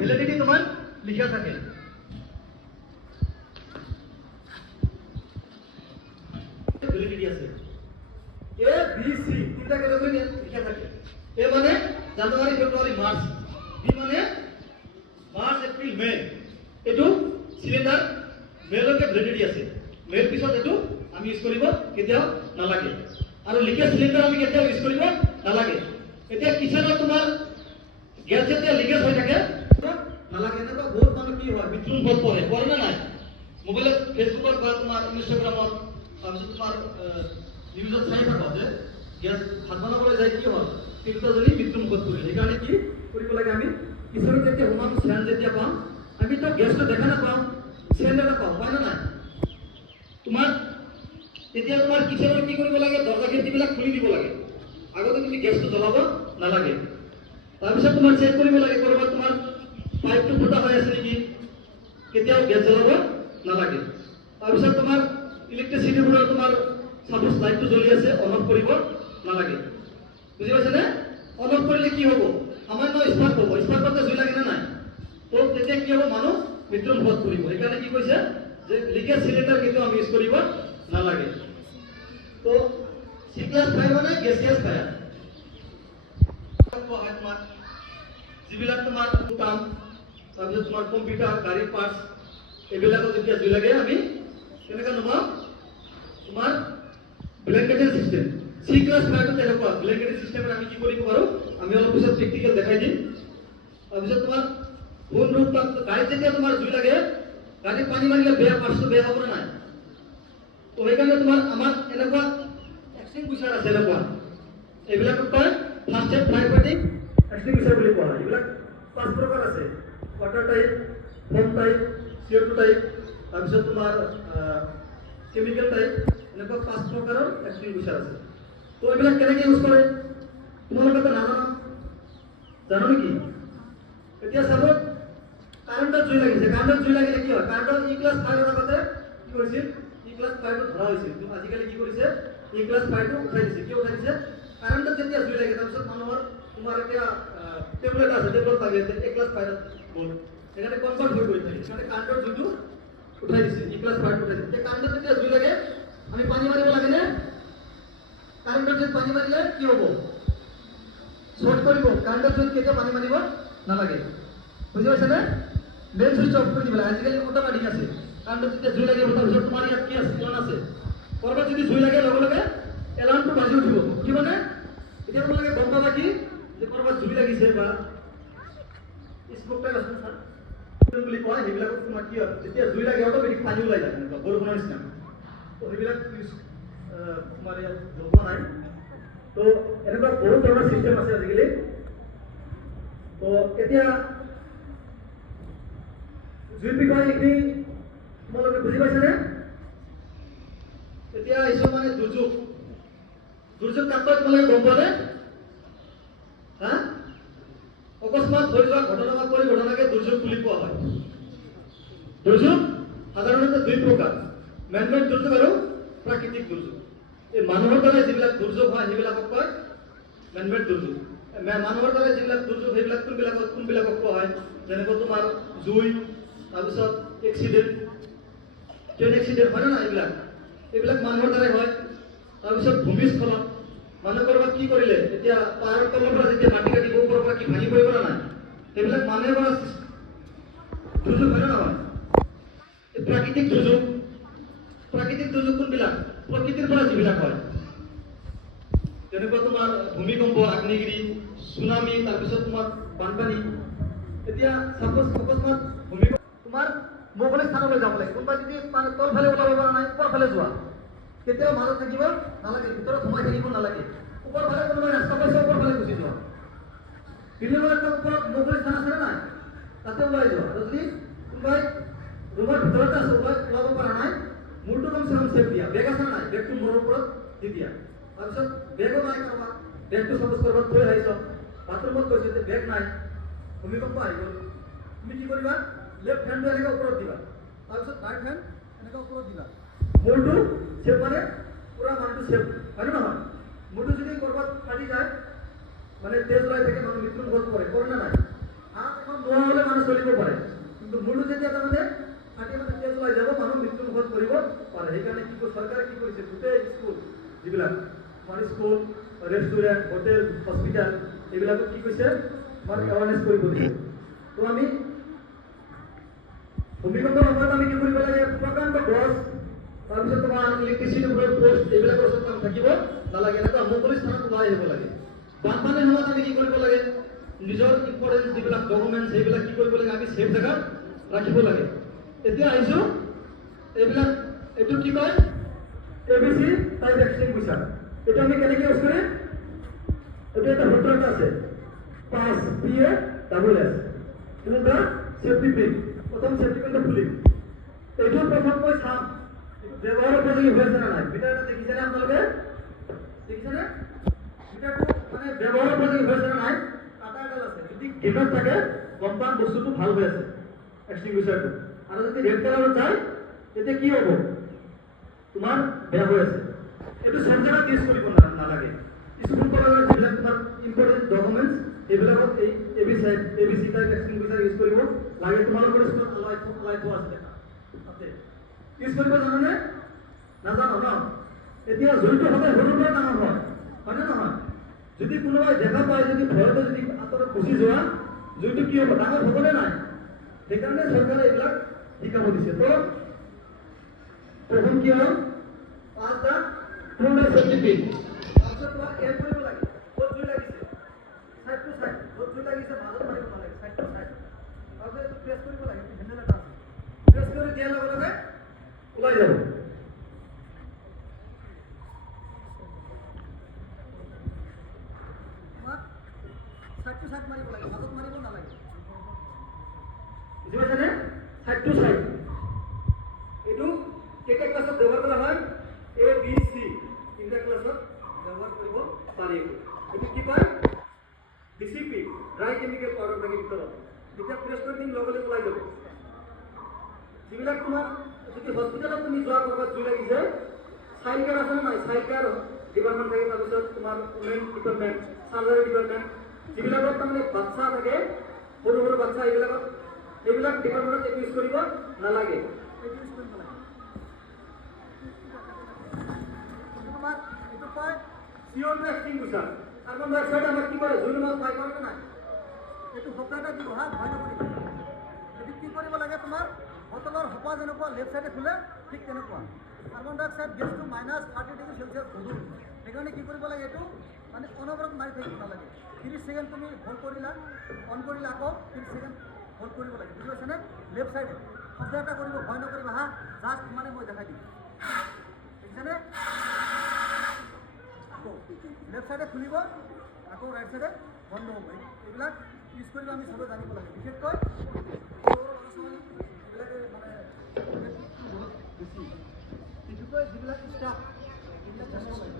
Validity তোমার লিখা থাকে। ভ্যালিডিটি আছে এ বি সি তিনটা ক্যাটাগরি লিখা থাকে। এ মানে জানুয়ারি ফেব্রুয়ারি মার্চ, বি মানে মার্চ এপ্রিল মে। এটো সিলিন্ডার মেলকে ভ্যালিডিটি আছে, মেল পিছত এটো আমি ইউজ কৰিব কেতিয়াও নালাগে, আৰু লিকেজ সিলিন্ডাৰ আমি কেতিয়াও ইউজ কৰিব নালাগে। এতিয়া কিচেনত তোমাৰ গ্যাস যেতিয়া লিকেজ হৈ থাকে নালাগে। এনেকুৱা বহুত মানুহ কি হয় মৃত্যুমুখত পৰে না নাই? মোবাইলত ফেসবুকত বা তোমাৰ ইনষ্টাগ্ৰামত তাৰপিছত তোমাৰ নিউজত চাই থাকা যে গ্যাস ভাত বনাবলৈ যায় কি হয় তিনিটাজনী মৃত্যুমুখত পৰিল। সেইকাৰণে কি কৰিব লাগে, আমি কিচেনত যেতিয়া সোমাম চেন যেতিয়া পাম, আমি তো গ্যাসটো দেখা নাপাওঁ, চেন এটা পাওঁ, পাই না নাই? তোমাৰ তেতিয়া তোমাৰ কিচেনত কি কৰিব লাগে, দৰজা খিৰিকীবিলাক খুলি দিব লাগে, আগতে তুমি গ্যাসটো জ্বলাব নালাগে। তাৰপিছত তোমাৰ চেক কৰিব লাগে কৰবাত তোমাৰ পাইপটো ফুটা হৈ আছে নেকি, কেতিয়াও গ্যাস জ্বলাব নালাগে। তাৰপিছত তোমাৰ ইলেক্ট্ৰিচিটি বোৰ্ডৰ তোমাৰ সাপোজ লাইটটো জ্বলি আছে, অন অফ কৰিব নালাগে। বুজি পাইছে নে? অন অফ কৰিলে কি হ'ব, সামান্য স্পাৰ্ক হ'ব, স্পাৰ্ক করতে জুই লাগে না নাই? তো তেতিয়া কি হ'ব, মানুহ মৃত্যুৰ মুখত পৰিব। সেইকাৰণে কি কৈছে যে লিকেজ সিলিন্ডাৰ কিন্তু আমি ইউজ কৰিব নালাগে। তো সি ক্লাস 5 মানে গেছিয়াস ফায়াৰ। তোমাৰ যিবিলাক তোমাৰ কাম, তাৰপিছত তোমাৰ কম্পিউটাৰ, গাড়ীৰ পাৰ্টছ, এইবিলাকত যেতিয়া জুই লাগে আমি কেনেকৈ নমাম, তোমাৰ ব্লেংকেটিং সিস্টেম। সি ক্লাস 5 তেনেকুৱা ব্লেংকেটিং সিস্টেমত আমি কি কৰিব পাৰোঁ, আমি অলপ পিছত প্ৰেক্টিকেল দেখাই দিম। তাৰপিছত তোমাৰ কোন ৰূপ গাড়ীত যেতিয়া তোমাৰ জুই লাগে, গাড়ীত পানী মাৰিলে বেয়া, পাৰ্টছটো বেয়া হ'ব নাই? তো সেইকাৰণে তোমাৰ আমাৰ এনেকুৱা এক্সটিংগুইশাৰ আছে, এনেকুৱা এইবিলাকক কয় ফাৰ্ষ্ট এড ফায়াৰ ফাইটিং এক্সটিংগুইশাৰ বুলি কোৱা হয়। এইবিলাক 5 প্ৰকাৰ আছে, water type, foam type, CO2 type, তাৰপিছত তোমাৰ কেমিকেল টাইপ, এনেকুৱা 5 প্ৰকাৰৰ এক্সটিংগুইশাৰ আছে। তো এইবিলাক কেনেকৈ ইউজ কৰে তোমালোকে তো নাজানো, জানো নেকি? এতিয়া চাব, কাৰেণ্টত জুই লাগিছে, কাৰেণ্টত জুই লাগিলে কি হয়, কাৰেণ্টত ই ক্লাস 5 আগতে কি হৈছিল, ই ক্লাস 5 ধৰা হৈছিল। কিন্তু আজিকালি কি কৰিছে, ই ক্লাস 5 উঠাই দিছে। কি উঠাই দিছে, কাৰেণ্টত যেতিয়া জুই লাগে তাৰপিছত মানুহৰ তোমাৰ এতিয়া টেবলেট আছে, টেবলেট লাগি আছে, ই ক্লাস 5 গ'ল, সেইকাৰণে কনভাৰ্ট হৈ গৈ থাকে। সেইকাৰণে কাৰেণ্টৰ জুইটো উঠাই দিছে, ই ক্লাস 5 উঠাই দিছে। কাৰেণ্টত যেতিয়া জুই লাগে আমি পানী মাৰিব লাগে নে? কাৰেণ্টত জুইত পানী মাৰিলে কি হ'ব, শৰ্ট কৰিব। কাৰেণ্টৰ জুইত কেতিয়াও পানী মাৰিব নালাগে। বুজি পাইছে নে? মেইন সুইচ অফ কৰি দিব লাগে। আজিকালি অটোমেটিক আছে, কাৰেণ্টত যেতিয়া জুই লাগে তাৰপিছত তোমাৰ ইয়াত কি আছে, এলাৰ্ম আছে। কৰবাত যদি জুই লাগে লগে লগে এলাৰ্মটো বাজি উঠিব, উঠিবনে? এতিয়া তোমালোকে গম পাবা কি যে কৰবাত জুই লাগিছে বা স্মোক টাইপ আছে স্যাৰ বুলি কয়, সেইবিলাকত তোমাৰ কি হয়, যেতিয়া জুই লাগে অটোমেটিক পানী ওলাই যায়, এনেকুৱা বৰষুণৰ নিচিনা। তো সেইবিলাক তোমাৰ ইয়াত জ্বলোৱা নাই। তো এনেকুৱা বহুত ধৰণৰ চিষ্টেম আছে আজিকালি। তো এতিয়া জুইৰ বিষয়ে এইখিনি তোমালোকে বুজি পাইছেনে? এতিয়া আহিছো মানে দুৰ্যোগ। দুৰ্যোগ কাকত তোমালোকে গম পোৱা নে? হা? অকস্মাত হৈ যোৱা ঘটনা বা পৰিঘটনাকে দুৰ্যোগ বুলি কোৱা হয়। দুৰ্যোগ সাধাৰণতে 2 প্ৰকাৰ, মেনমেড দুৰ্যোগ আৰু প্ৰাকৃতিক দুৰ্যোগ। এই মানুহৰ দ্বাৰা যিবিলাক দুৰ্যোগ হয় সেইবিলাকক কয় মেনমেড দুৰ্যোগ। মানুহৰ দ্বাৰা যিবিলাক দুৰ্যোগ সেইবিলাক কোনবিলাকক কোৱা হয়, যেনেকৈ তোমাৰ জুই, তাৰপিছত এক্সিডেণ্ট, ট্ৰেইন এক্সিডেণ্ট হয় না, এইবিলাক মানুহৰ দ্বাৰাই হয়। তাৰপিছত ভূমিস্খলন, মানুহে কৰবাত কি কৰিলে, এতিয়া পাহাৰৰ তলৰ পৰা যেতিয়া মাটি কাটিব ওপৰৰ পৰা কি ভাঙি পৰিব না নাই, সেইবিলাক মানুহে কৰা দুৰ্যোগ হয় না নহয়? প্ৰাকৃতিক দুৰ্যোগ, প্ৰাকৃতিক দুৰ্যোগ কোনবিলাক, প্ৰকৃতিৰ পৰা যিবিলাক হয়, যেনেকুৱা তোমাৰ ভূমিকম্প, আগ্নেয়গিৰি, সুনামি, তাৰপিছত তোমাৰ বানপানী। এতিয়া সাপোজ অকস্মাত ভূমিকম্প, তোমাৰ মুকলি স্থানলৈ যাব লাগে, কোনোবা যদি তলফালে ওলাব পৰা নাই ওপৰফালে যোৱা, কেতিয়াও মাজত থাকিব নালাগে, ভিতৰত সোমাই থাকিব নালাগে। ওপৰফালে কোনোবাই ৰাস্তা পাইছে ওপৰফালে গুচি যোৱা, বিল্ডিঙৰ একদম ওপৰত মুকলি স্থান আছে নাই তাতে ওলাই যোৱা। আৰু যদি কোনোবাই ৰুমৰ ভিতৰতে আছে ওলাব পৰা নাই, মূৰটো কমচে কম চেপ দিয়া, বেগ আছে নাই বেগটো মূৰৰ ওপৰত দি দিয়া। তাৰপিছত বেগো নাই কাৰোবাৰ, বেগটো সাপোজ কৰবাত থৈ আহিছ, বাথৰুমত গৈছে যে বেগ নাই, ভূমিকম্প আহি গ'ল, তুমি কি কৰিবা, লেফ্ট হেণ্ডটো এনেকৈ ওপৰত দিবা, তাৰপিছত ৰাইট হেণ্ড এনেকৈ ওপৰত দিবা, মূৰটো চেপ মানে পুৰা মানুহটো চেপ, হয় নে নহয়? মূৰটো যদি কৰবাত ফাটি যায় মানে তেজ ওলাই থাকে, মানুহ মৃত্যুৰ মুখত পৰে, কৰে না নাই? হাত এখন নোহোৱা হ'লে মানুহ চলিব পাৰে কিন্তু মূৰটো যেতিয়া তাৰমানে ফাটি মানে তেজ ওলাই যাব মানুহ মৃত্যুমুখত পৰিব পাৰে সেইকাৰণে কি চৰকাৰে কি কৰিছে গোটেই স্কুল যিবিলাক আমাৰ স্কুল ৰেষ্টুৰেণ্ট হোটেল হস্পিটেল এইবিলাকত কি কৈছে আমাৰ এৱাৰনেছ কৰিব দিছে তো আমি ভূমিকম্পৰ সময়ত আমি কি কৰিব লাগে প্ৰকাণ্ড গছ তাৰপিছত তোমাৰ ইলেক্ট্ৰিচিটিৰ ওপৰত পোষ্ট এইবিলাকৰ ওচৰত কাম থাকিব নালাগে এনেকুৱা মুকলি স্থানত ওলাই আহিব লাগে বানপানীৰ সময়ত আমি কি কৰিব লাগে নিজৰ ইম্পৰ্টেণ্ট যিবিলাক ডকুমেণ্টছ সেইবিলাক কি কৰিব লাগে আমি ছেফ জেগাত ৰাখিব লাগে এতিয়া আহিছোঁ এইবিলাক এইটো কি কয় ABC টাইপ এক্সটিংগুইচাৰ এইটো আমি কেনেকৈ ইউজ কৰিম এইটো এটা সূত্ৰ এটা আছে 5PASS এটা সেফটি পিন প্ৰথম সেফটি পিনটা খুলিম এইটো প্ৰথম মই চাম ব্যৱহাৰ উপযোগী হৈছে না নাই মিটাৰটা দেখিছেনে আপোনালোকে দেখিছেনে মিটাৰটো মানে ব্যৱহাৰ উপযোগী হৈছে না নাই কাটা এডাল আছে যদি গেটত থাকে গম পাম বস্তুটো ভাল হৈ আছে এক্সটিংগুইচাৰটো আৰু যদি ৰেড কালাৰত যায় তেতিয়া কি হ'ব তোমাৰ বেয়া হৈ আছে এইটো সব জায়গাত ইউজ কৰিব নালাগে স্কুল কলেজৰ যিবিলাক তোমাৰ ইম্পৰ্টেণ্ট ডকুমেণ্টছ এইবিলাকত এই ABC টাইপ এক্সটিংগুইচাৰ ইউজ কৰিব লাগে তোমালোকৰ স্কুলত আলাই থোৱা আছে তাতে ইউজ কৰিব জানানে নাজানো ন এতিয়া জুইটো সদায় সৰুৰ পৰা ডাঙৰ হয় হয়নে নহয় যদি কোনোবাই দেখা পায় যদি ভয়তে যদি আঁতৰত গুচি যোৱা জুইটো কি হ'ব ডাঙৰ হ'বনে নাই সেইকাৰণে চৰকাৰে এইবিলাক শিকাব দিছে তো প্ৰথম কি হ'ল 5টা পুৰণা সেফটি পিন তাৰপিছত তোমাক এয়াৰ কৰিব লাগে ক'ত জুই লাগিছে সাইড টু সাইড য'ত জুই লাগিছে মাজত মাৰিব নালাগে সাইড টু সাইড তাৰপিছত এইটো প্ৰেছ কৰিব লাগে হেণ্ডেল এটা আছে প্ৰেছ কৰি দিয়াৰ লগে লগে ওলাই যাব সাইড টু সাইড মাৰিব লাগে মাজত মাৰিব নালাগে বুজি পাইছানে সাইড টু সাইড এইটো কেইটা ক্লাছত ব্যৱহাৰ কৰা হয় ABC তিনিটা ক্লাছত ব্যৱহাৰ কৰিব পাৰি এইটো কি কয় DCP ড্ৰাই কেমিকেল পাউডাৰ থাকে ভিতৰত যেতিয়া প্ৰেছ কৰি দিম লগে লগে ওলাই যাব যিবিলাক তোমাৰ যদি হস্পিটেলত তুমি যোৱা কৰবাত জুই লাগিছে চাইল্ড কেয়াৰ আছে নাই চাইল্ড কেয়াৰ ডিপাৰ্টমেণ্ট থাকে তাৰপিছত তোমাৰ উমেন ডিপাৰ্টমেণ্ট চাৰ্জাৰী ডিপাৰ্টমেণ্ট যিবিলাকত তাৰমানে বাচ্চা থাকে সৰু সৰু বাচ্চা এইবিলাক ডিপাৰ্টমেণ্টত এইটো ইউজ কৰিব নালাগে এইটো ইউজ কৰিব নালাগে তোমাৰ এইটো কয় CO2 এক্সটিংগুইচাৰ কাৰ্বন ডাই অক্সাইড আমাক কি কৰে জুইৰ মাছ পাই কৰে নাই এইটো শব্দটা ব্যৱহাৰ ভয় নকৰিব এইটো কি কৰিব লাগে তোমাৰ বটলৰ হোপা যেনেকুৱা লেফ্ট চাইডে খোলে ঠিক তেনেকুৱা কাৰ্বন ডাই অক্সাইড গেছটো -30°C গধুৰ সেইকাৰণে কি কৰিব লাগে এইটো মানে অনবৰত মাৰি থাকিব নালাগে 30 ছেকেণ্ড তুমি হোল্ড কৰিলা অন কৰিলা আকৌ 30 ছেকেণ্ড হোল্ড কৰিব লাগে বুজি পাইছানে লেফ্ট চাইডে শব্দ এটা কৰিব ভয় নকৰিবা হা জাষ্ট মানে মই দেখাই দিম দেখিছানে আকৌ লেফ্ট চাইডে খুলিব আকৌ ৰাইট চাইডে বন্ধ হ'ব এইবিলাক ইউজ কৰিব আমি সবে জানিব লাগে বিশেষকৈ এইবিলাকে মানে বহুত বেছি বিশেষকৈ যিবিলাক ষ্টাফ এইবিলাক জানিব লাগে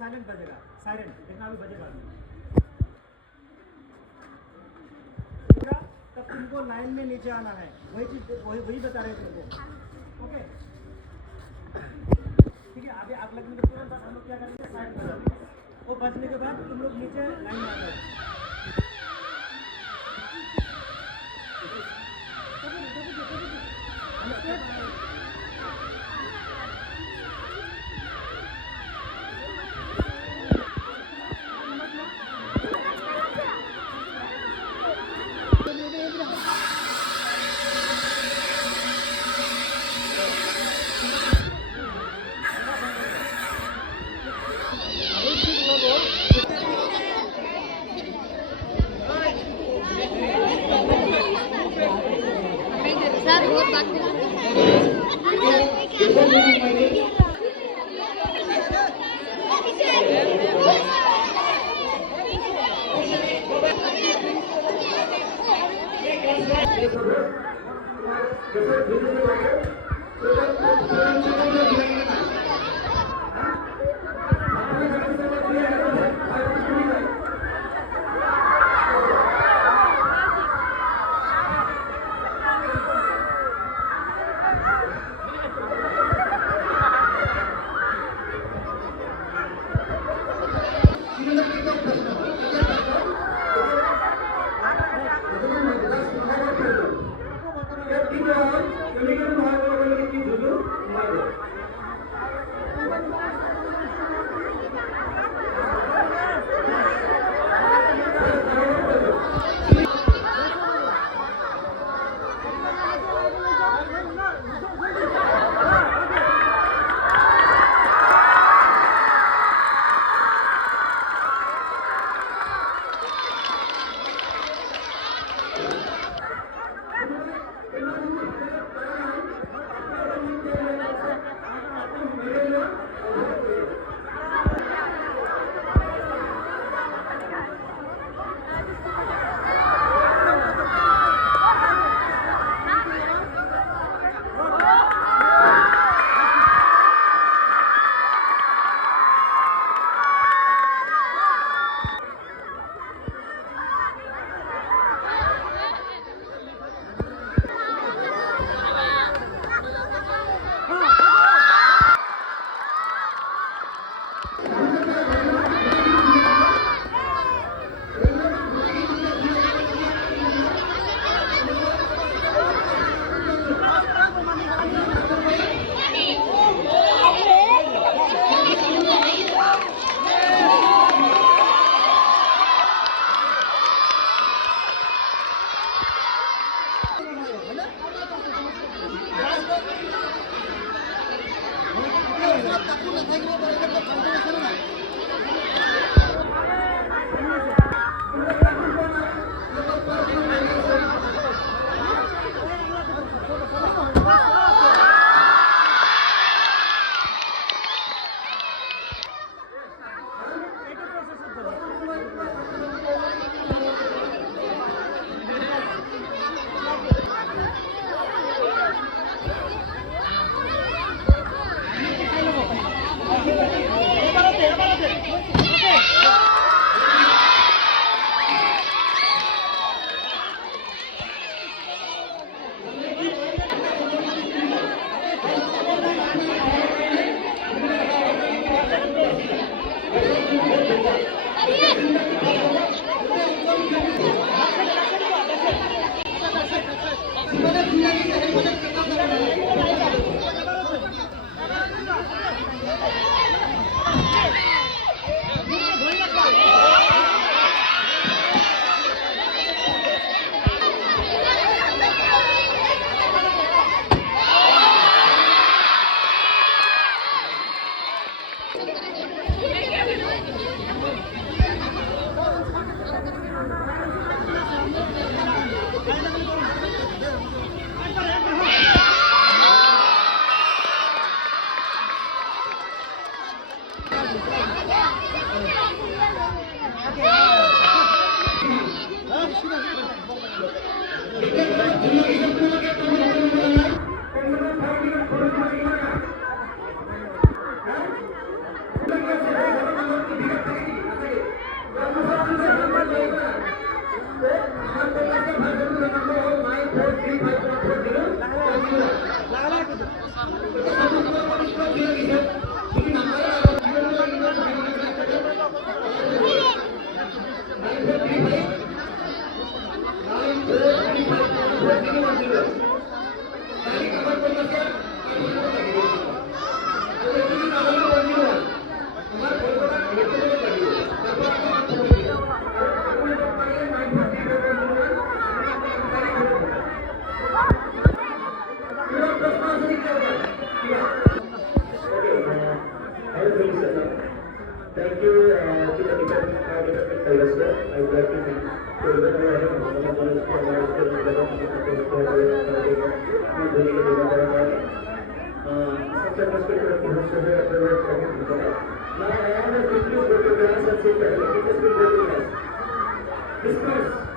साइलेंट बजेगा साइलेंट इतना भी बजेगा तब तुमको लाइन में नीचे आना है वही चीज वही बता रहे तुमको ओके ठीक है अभी आग लगने के तुरंत हम लोग क्या करेंगे साइड पर वो बजने के बाद तुम लोग नीचे लाइन में आना है सर बहुत बात দেশের বিদেশে থাকে Thank you to the department director. I would like to thank Discuss.